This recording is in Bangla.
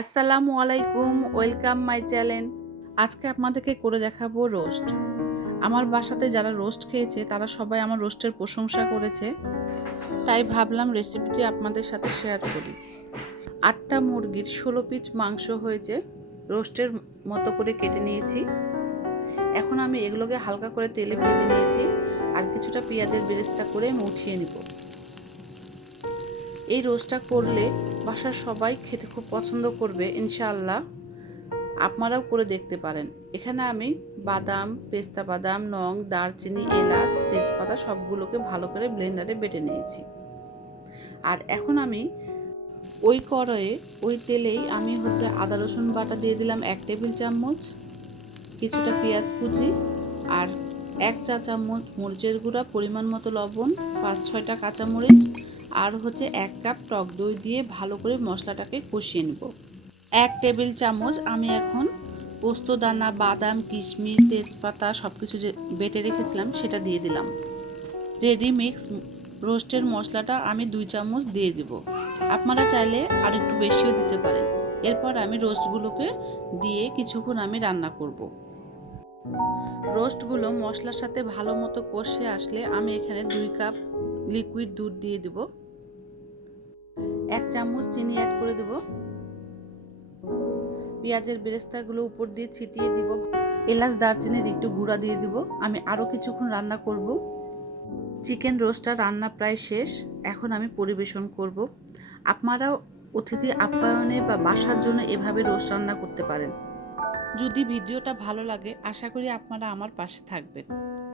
আসসালামু আলাইকুম, ওয়েলকাম মাই চ্যানেল। আজকে আপনাদেরকে করে দেখাবো রোস্ট। আমার বাসাতে যারা রোস্ট খেয়েছে, তারা সবাই আমার রোস্টের প্রশংসা করেছে। তাই ভাবলাম রেসিপিটি আপনাদের সাথে শেয়ার করি। আটটা মুরগির ষোলো পিচ মাংস হয়েছে, রোস্টের মতো করে কেটে নিয়েছি। এখন আমি এগুলোকে হালকা করে তেলে ভেজে নিয়েছি, আর কিছুটা পেঁয়াজের বেরেস্তা করে আমি উঠিয়ে নিব। এই রোস্টটা করলে বাসার সবাই খেতে খুব পছন্দ করবে, ইনশাআল্লাহ। আপনারাও করে দেখতে পারেন। এখানে আমি বাদাম, পেস্তা বাদাম, নং, দারচিনি, এলাচ, তেজপাতা সবগুলোকে ভালো করে ব্লেন্ডারে বেটে নিয়েছি। আর এখন আমি ওই কড়াইয়ে, ওই তেলেই আমি হচ্ছে আদা, রসুন বাটা দিয়ে দিলাম এক টেবিল চামচ, কিছুটা পেঁয়াজ কুচি আর এক চা চামচ মরিচের গুঁড়া, পরিমাণ মতো লবণ পাঁচ ছয়টা কাঁচামরিচ আর হচ্ছে এক কাপ টক দই দিয়ে ভালো করে মশলাটাকে কষিয়ে নেব। এক টেবিল চামচ আমি এখন পোস্ত দানা, বাদাম, কিশমিশ, তেজপাতা সব কিছু যে বেটে রেখেছিলাম সেটা দিয়ে দিলাম। রেডি মিক্স রোস্টের মশলাটা আমি দুই চামচ দিয়ে দিব। আপনারা চাইলে আর একটু বেশিও দিতে পারেন। এরপর আমি রোস্টগুলোকে দিয়ে কিছুক্ষণ আমি রান্না করব। রোস্টগুলো মশলার সাথে ভালো মতো কষে আসলে আমি এখানে দুই কাপ লিকুইড দুধ দিয়ে দেব। এক চামচ চিনি অ্যাড করে দেব। পেঁয়াজের বেরেস্তাগুলো উপর দিয়ে ছিটিয়ে দিব। এলাচ, দারচিনির একটু গুঁড়া দিয়ে দিব। আমি আরও কিছুক্ষণ রান্না করব। চিকেন রোস্টটা রান্না প্রায় শেষ। এখন আমি পরিবেশন করব। আপনারাও অতিথি আপ্যায়নে বা বাসার জন্য এভাবে রোস্ট রান্না করতে পারেন। যদি ভিডিওটা ভালো লাগে, আশা করি আপনারা আমার পাশে থাকবেন।